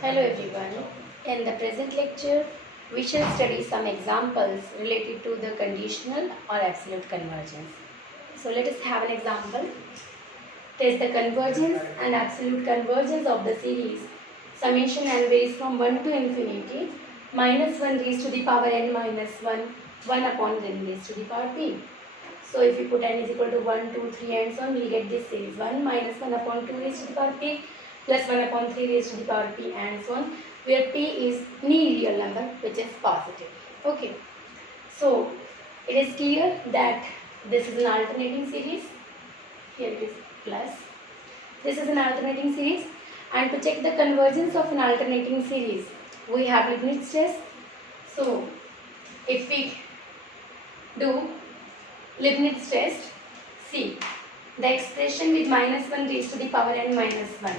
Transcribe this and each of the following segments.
Hello everyone. In the present lecture, we shall study some examples related to the conditional or absolute convergence. So let us have an example. Test the convergence and absolute convergence of the series summation n varies from 1 to infinity minus 1 raised to the power n minus 1, 1 upon n raised to the power p. So if we put n is equal to 1, 2, 3 and so on, we will get this series 1 minus 1 upon 2 raised to the power p plus 1 upon 3 raised to the power p and so on, where p is any real number which is positive. Okay. So it is clear that this is an alternating series. Here it is plus. This is an alternating series, and to check the convergence of an alternating series, we have Leibniz test. So if we do Leibniz test, see the expression with minus 1 raised to the power n minus 1.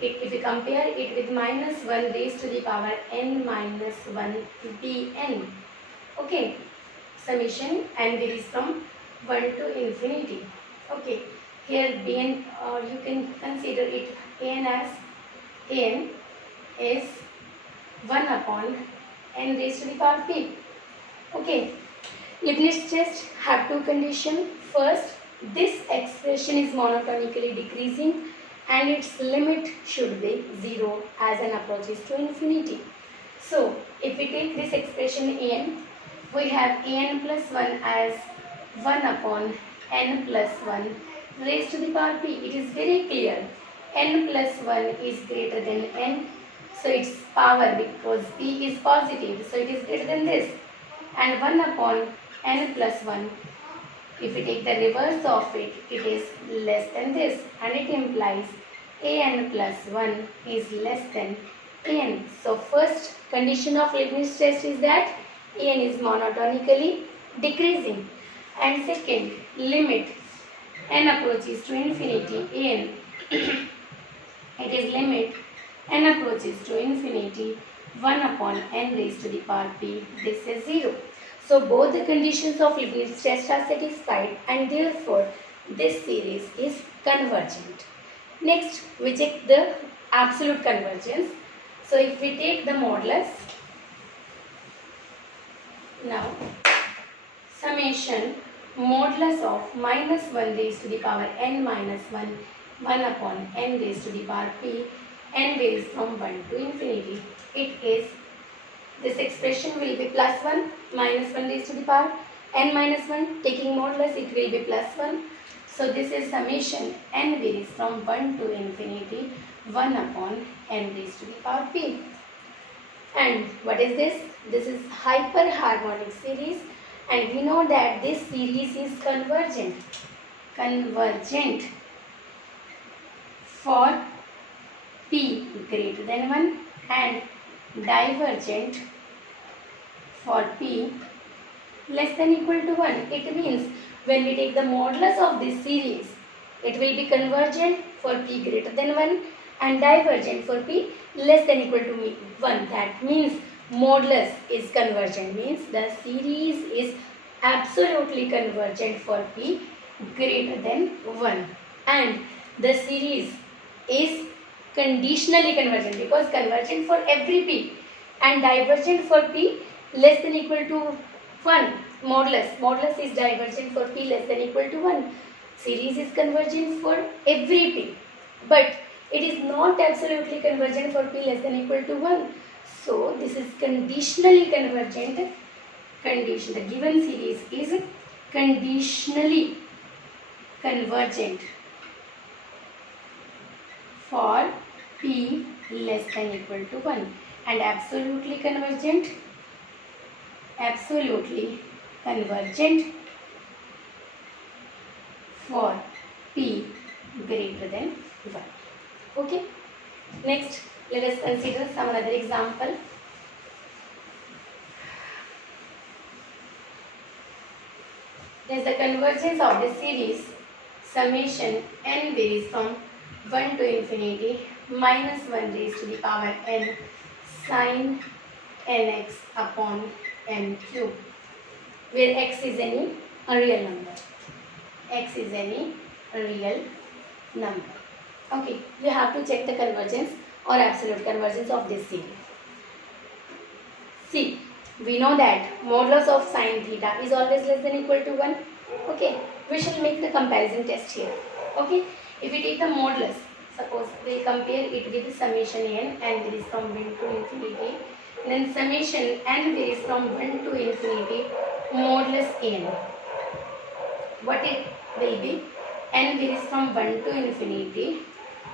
If we compare it with minus 1 raised to the power n minus 1 Pn, okay, summation n varies from 1 to infinity. Okay, here Bn, or you can consider it An as An is 1 upon n raised to the power p. Okay, Leibniz test have two conditions. First, this expression is monotonically decreasing and its limit should be 0 as n approaches to infinity. So, if we take this expression an, we have an plus 1 as 1 upon n plus 1 raised to the power p. It is very clear. N plus 1 is greater than n. So, its power, because p is positive, so it is greater than this. And 1 upon n plus 1, if we take the reverse of it, it is less than this, and it implies an plus 1 is less than an. So first condition of Leibniz test is that an is monotonically decreasing, and second, limit n approaches to infinity an it is limit n approaches to infinity 1 upon n raised to the power p, this is 0. So both the conditions of Leibniz test are satisfied, and therefore this series is convergent. Next, we check the absolute convergence. So if we take the modulus, now summation modulus of minus 1 raised to the power n minus 1, 1 upon n raised to the power p, n varies from 1 to infinity. It is, this expression will be plus 1 minus 1 raised to the power n minus 1, taking modulus it will be plus 1. So this is summation n varies from 1 to infinity 1 upon n raised to the power p. And what is this? This is hyperharmonic series, and we know that this series is convergent for p greater than 1 and divergent for p less than equal to 1. It means when we take the modulus of this series, it will be convergent for p greater than 1 and divergent for p less than equal to 1. That means modulus is convergent, means the series is absolutely convergent for p greater than 1, and the series is conditionally convergent, because convergent for every p and divergent for p less than equal to 1. Modulus is divergent for p less than equal to 1. Series is convergent for every p, but it is not absolutely convergent for p less than equal to 1. So this is conditionally convergent. The given series is conditionally convergent for p less than equal to 1, and absolutely convergent for p greater than 1. Okay. Next, let us consider some other example. There is the convergence of the series summation n varies from 1 to infinity minus 1 raised to the power n sin nx upon n cube, where x is any real number. Okay, we have to check the convergence or absolute convergence of this series. See, we know that modulus of sine theta is always less than equal to 1. Okay, we shall make the comparison test here. Okay, if we take the modulus, suppose we compare it with the summation n and varies from 1 to infinity, then summation n varies from 1 to infinity modulus n. What it will be? N varies from 1 to infinity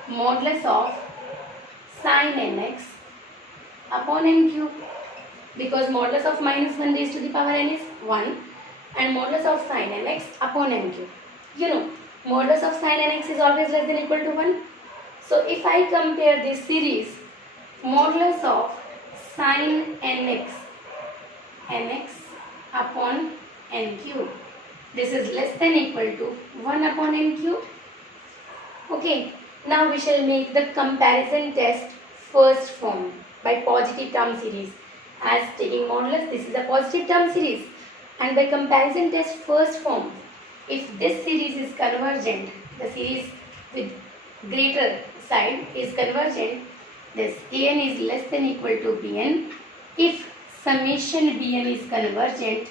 modulus of sin nx upon n cube, because modulus of minus 1 raised to the power n is 1 and modulus of sin nx upon n cube. You know, modulus of sin nx is always less than equal to 1. So if I compare this series, modulus of sin nx upon n cube, this is less than equal to 1 upon n cube. Okay, now we shall make the comparison test first form by positive term series. As taking modulus, this is a positive term series, and by comparison test first form, if this series is convergent, the series with greater side is convergent, this an is less than equal to bn. If summation bn is convergent,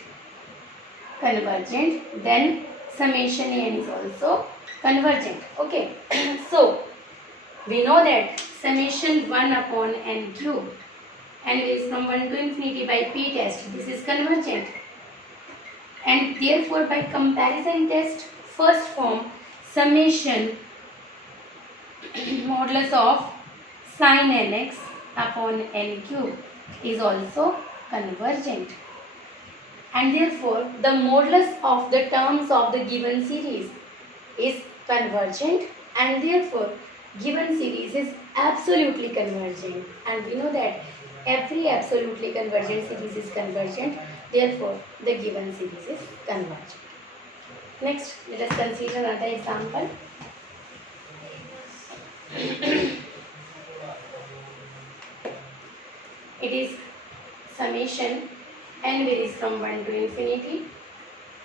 then summation n is also convergent. Okay, so we know that summation 1 upon n cube and is from 1 to infinity by p test, this is convergent, and therefore by comparison test first form, summation modulus of sin nx upon n cube is also convergent, and therefore the modulus of the terms of the given series is convergent, and therefore given series is absolutely convergent, and we know that every absolutely convergent series is convergent, therefore the given series is convergent. Next, let us consider another example. It is summation n varies from 1 to infinity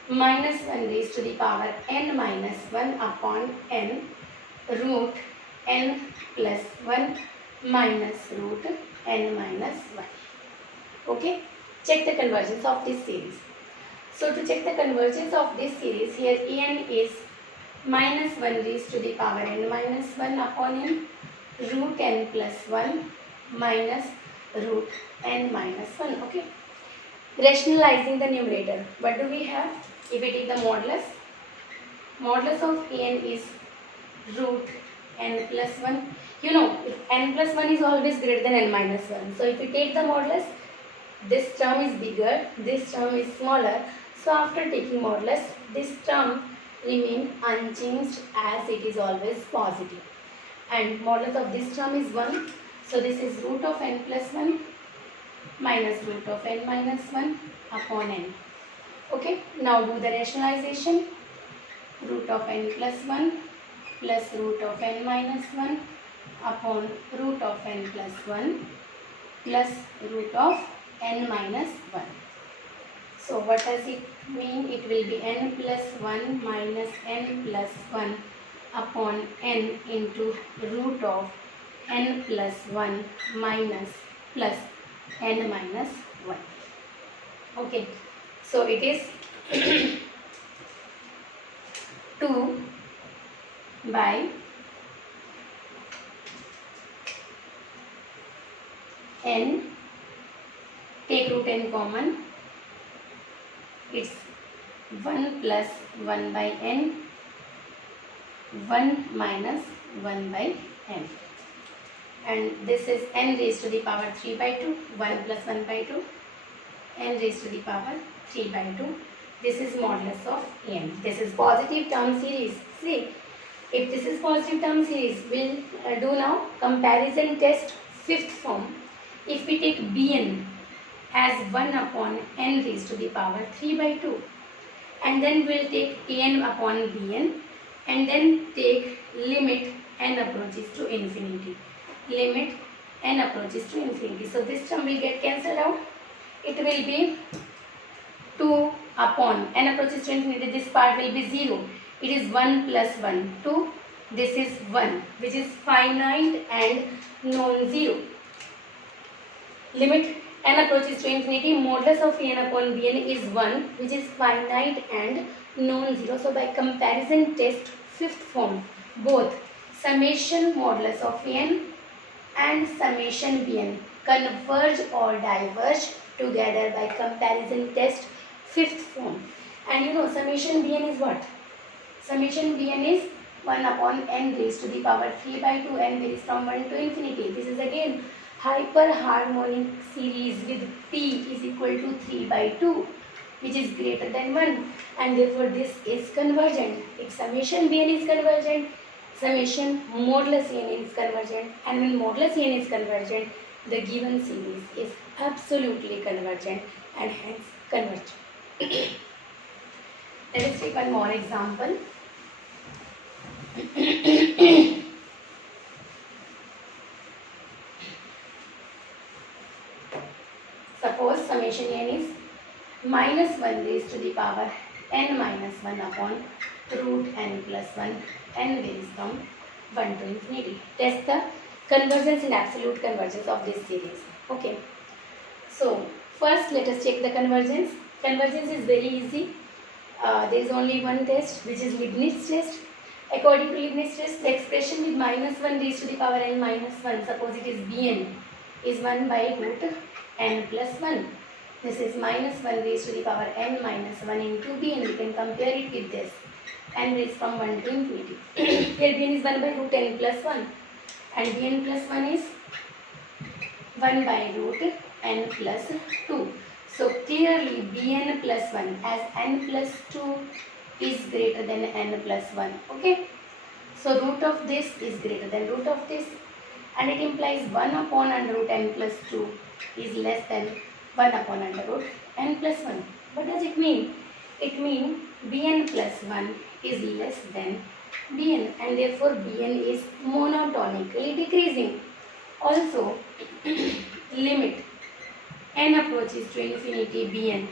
minus 1 raised to the power n minus 1 upon n root n plus 1 minus root n minus 1. Okay, check the convergence of this series. So to check the convergence of this series, here en is minus 1 raised to the power n minus 1 upon n root n plus 1 minus root n minus 1. Okay, rationalizing the numerator, what do we have? If we take the modulus of en is root n plus 1. You know, n plus 1 is always greater than n minus 1. So if we take the modulus, this term is bigger, this term is smaller. So after taking modulus, this term remain unchanged as it is always positive. And modulus of this term is 1. So this is root of n plus 1 minus root of n minus 1 upon n. Okay, now do the rationalization. Root of n plus 1 plus root of n minus 1 upon root of n plus 1 plus root of n minus 1. So what does it mean? It will be n plus 1 minus n plus 1 upon n into root of n plus 1 minus plus n minus 1. Okay, so it is 2 by n, take root n common, it's 1 plus 1 by n, 1 minus 1 by n, and this is n raised to the power 3 by 2, 1 plus 1 by 2, n raised to the power 3 by 2. This is modulus of n. This is positive term series. See, if this is positive term series, we'll do now comparison test fifth form. If we take bn as 1 upon n raised to the power 3 by 2, and then we'll take an upon bn, and then take limit n approaches to infinity. Limit n approaches to infinity. So this term will get cancelled out. It will be 2 upon n approaches to infinity. This part will be 0. It is 1 plus 1, 2 this is 1, which is finite and non-zero. Limit n approaches to infinity, modulus of n upon bn is 1, which is finite and non-zero. So by comparison test, fifth form, both summation modulus of n and summation bn converge or diverge together by comparison test, fifth form. And you know summation bn is what? Summation bn is 1 upon n raised to the power 3 by 2, n varies from 1 to infinity. This is again hyperharmonic series with p is equal to 3 by 2, which is greater than 1, and therefore this is convergent. If summation bn is convergent, summation modulus n is convergent, and when modulus n is convergent, the given series is absolutely convergent and hence convergent. Let us take one more example. Suppose summation n is minus 1 raised to the power n minus 1 upon root n plus 1, n varies from 1 to infinity. Test the convergence and absolute convergence of this series. Okay. So first let us check the convergence. Convergence is very easy. There is only one test, which is Leibniz test. According to Leibniz test, the expression with minus 1 raised to the power n minus 1, suppose it is bn, is 1 by root n plus 1. This is minus 1 raised to the power n minus 1 into bn. We can compare it with this, n raised from 1 to infinity. Here bn is 1 by root n plus 1, and bn plus 1 is 1 by root n plus 2. So clearly bn plus 1 as n plus 2 is greater than n plus 1. Okay. So root of this is greater than root of this, and it implies 1 upon under root n plus 2 is less than 1 upon under root n plus 1. What does it mean? It means bn plus 1 is less than bn, and therefore bn is monotonically decreasing. Also limit n approaches to infinity bn.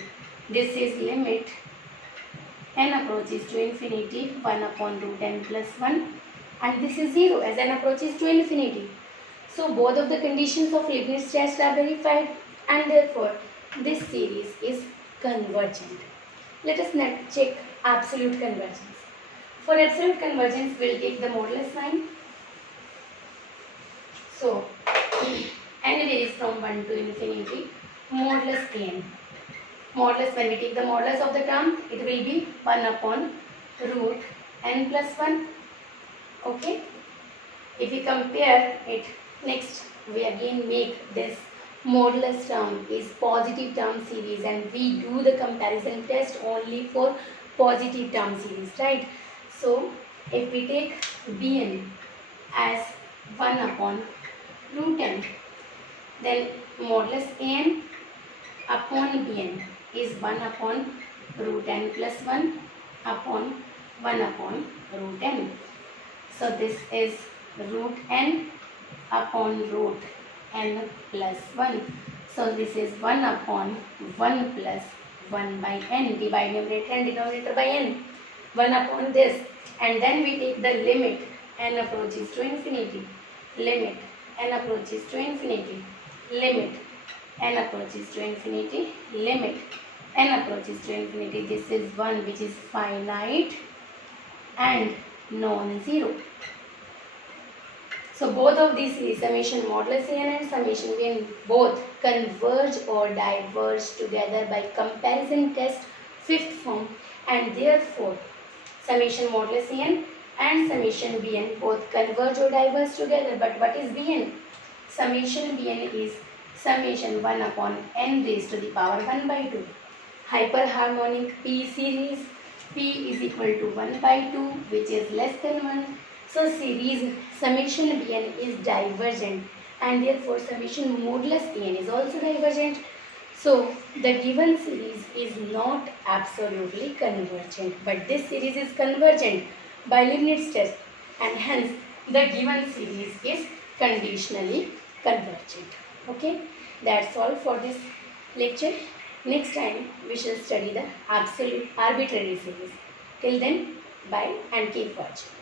This is limit n approaches to infinity 1 upon root n plus 1, and this is 0 as n approaches to infinity. So both of the conditions of Leibniz test are verified, and therefore this series is convergent. Let us now check absolute convergence. For absolute convergence, we will take the modulus sign. So n varies from 1 to infinity, modulus n. Modulus, when we take the modulus of the term, it will be 1 upon root n plus 1. Okay. If we compare it, next we again make this modulus term is positive term series, and we do the comparison test only for positive term series, right? So if we take bn as 1 upon root n, then modulus n upon bn is 1 upon root n plus 1 upon 1 upon root n. So this is root n upon root n plus 1. So this is 1 upon 1 plus 1 by n. Divide numerator and denominator by n. 1 upon this, and then we take the limit n approaches to infinity. Limit n approaches to infinity. Limit n approaches to infinity. Limit n approaches to infinity. This is 1, which is finite and non-zero. So both of these series, summation modulus n and summation bn, both converge or diverge together by comparison test, fifth form, and therefore summation modulus n and summation bn both converge or diverge together. But what is bn? Summation bn is summation 1 upon n raised to the power 1 by 2. Hyperharmonic p series, p is equal to 1 by 2, which is less than 1. So series summation bn is divergent, and therefore summation modulus n is also divergent. So the given series is not absolutely convergent, but this series is convergent by Leibniz test, and hence the given series is conditionally convergent. Okay, that's all for this lecture. Next time we shall study the absolute arbitrary series. Till then, bye and keep watching.